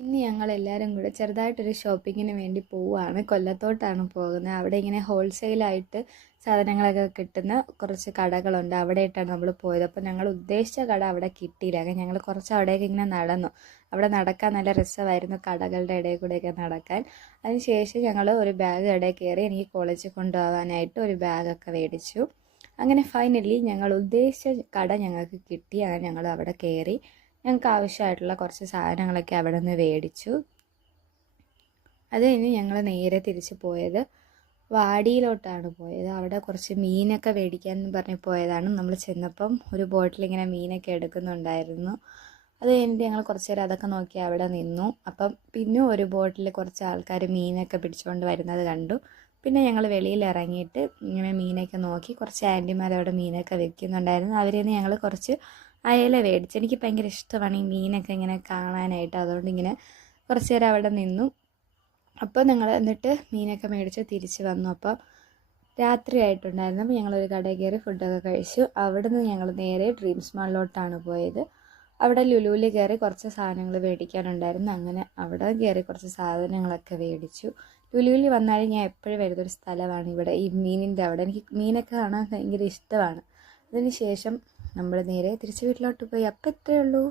ഇന്ന് ഞങ്ങളെല്ലാവരും കൂടെ ചെറുതായിട്ടൊരു ഷോപ്പിങ്ങിന് വേണ്ടി പോവുകയാണ്. കൊല്ലത്തോട്ടാണ് പോകുന്നത്. അവിടെ ഇങ്ങനെ ഹോൾസെയിലായിട്ട് സാധനങ്ങളൊക്കെ കിട്ടുന്ന കുറച്ച് കടകളുണ്ട്. അവിടെയായിട്ടാണ് നമ്മൾ പോയത്. അപ്പോൾ ഞങ്ങൾ ഉദ്ദേശിച്ച കട അവിടെ കിട്ടിയില്ല. അങ്ങനെ ഞങ്ങൾ കുറച്ച് അവിടേക്ക് ഇങ്ങനെ നടന്നു. അവിടെ നടക്കാൻ നല്ല രസമായിരുന്നു, കടകളുടെ ഇടയിൽ കൂടെയൊക്കെ നടക്കാൻ. അതിനുശേഷം ഞങ്ങൾ ഒരു ബാഗ് ഇടയിൽ കയറി. എനിക്ക് കോളേജിൽ കൊണ്ടുപോകാനായിട്ട് ഒരു ബാഗൊക്കെ മേടിച്ചു. അങ്ങനെ ഫൈനലി ഞങ്ങൾ ഉദ്ദേശിച്ച കട ഞങ്ങൾക്ക് കിട്ടി. അങ്ങനെ ഞങ്ങൾ അവിടെ കയറി. ഞങ്ങൾക്ക് ആവശ്യമായിട്ടുള്ള കുറച്ച് സാധനങ്ങളൊക്കെ അവിടെ നിന്ന് മേടിച്ചു. അത് കഴിഞ്ഞ് ഞങ്ങൾ നേരെ തിരിച്ച് പോയത് വാടിയിലോട്ടാണ് പോയത്. അവിടെ കുറച്ച് മീനൊക്കെ മേടിക്കാൻ പറഞ്ഞ് പോയതാണ്. നമ്മൾ ചെന്നപ്പം ഒരു ബോട്ടിൽ ഇങ്ങനെ മീനൊക്കെ എടുക്കുന്നുണ്ടായിരുന്നു. അത് കഴിഞ്ഞിട്ട് ഞങ്ങൾ കുറച്ച് നേരം അതൊക്കെ നോക്കി അവിടെ നിന്നു. അപ്പം പിന്നെ ഒരു ബോട്ടിൽ കുറച്ച് ആൾക്കാർ മീനൊക്കെ പിടിച്ചുകൊണ്ട് വരുന്നത് കണ്ടു. പിന്നെ ഞങ്ങൾ വെളിയിൽ ഇറങ്ങിയിട്ട് ഇങ്ങനെ മീനൊക്കെ നോക്കി. കുറച്ച് ആൻറ്റിമാർ അവിടെ മീനൊക്കെ വെക്കുന്നുണ്ടായിരുന്നു. അവരിൽ നിന്ന് ഞങ്ങൾ കുറച്ച് അയല മേടിച്ചു. എനിക്ക് ഭയങ്കര ഇഷ്ടമാണ് ഈ മീനൊക്കെ ഇങ്ങനെ കാണാനായിട്ട്. അതുകൊണ്ട് ഇങ്ങനെ കുറച്ച് നേരം അവിടെ നിന്നു. അപ്പോൾ ഞങ്ങൾ എന്നിട്ട് മീനൊക്കെ മേടിച്ച് തിരിച്ച് വന്നു. അപ്പം രാത്രി ആയിട്ടുണ്ടായിരുന്നു. അപ്പോൾ ഞങ്ങളൊരു കടയിൽ കയറി ഫുഡൊക്കെ കഴിച്ചു. അവിടെ നിന്ന് ഞങ്ങൾ നേരെ ഡ്രീംസ് മാളിലോട്ടാണ് പോയത്. അവിടെ ലുലുവിൽ കയറി കുറച്ച് സാധനങ്ങൾ മേടിക്കാനുണ്ടായിരുന്നു. അങ്ങനെ അവിടെ കയറി കുറച്ച് സാധനങ്ങളൊക്കെ മേടിച്ചു. ലുലുവിൽ വന്നാലും ഞാൻ എപ്പോഴും വരുന്നൊരു സ്ഥലമാണ് ഇവിടെ, ഈ മീനിൻ്റെ അവിടെ. എനിക്ക് മീനൊക്കെ കാണാൻ ഭയങ്കര ഇഷ്ടമാണ്. അതിന് ശേഷം നമ്മൾ നേരെ തിരിച്ച് വീട്ടിലോട്ട് പോയി. അപ്പം ഇത്രയേ ഉള്ളൂ.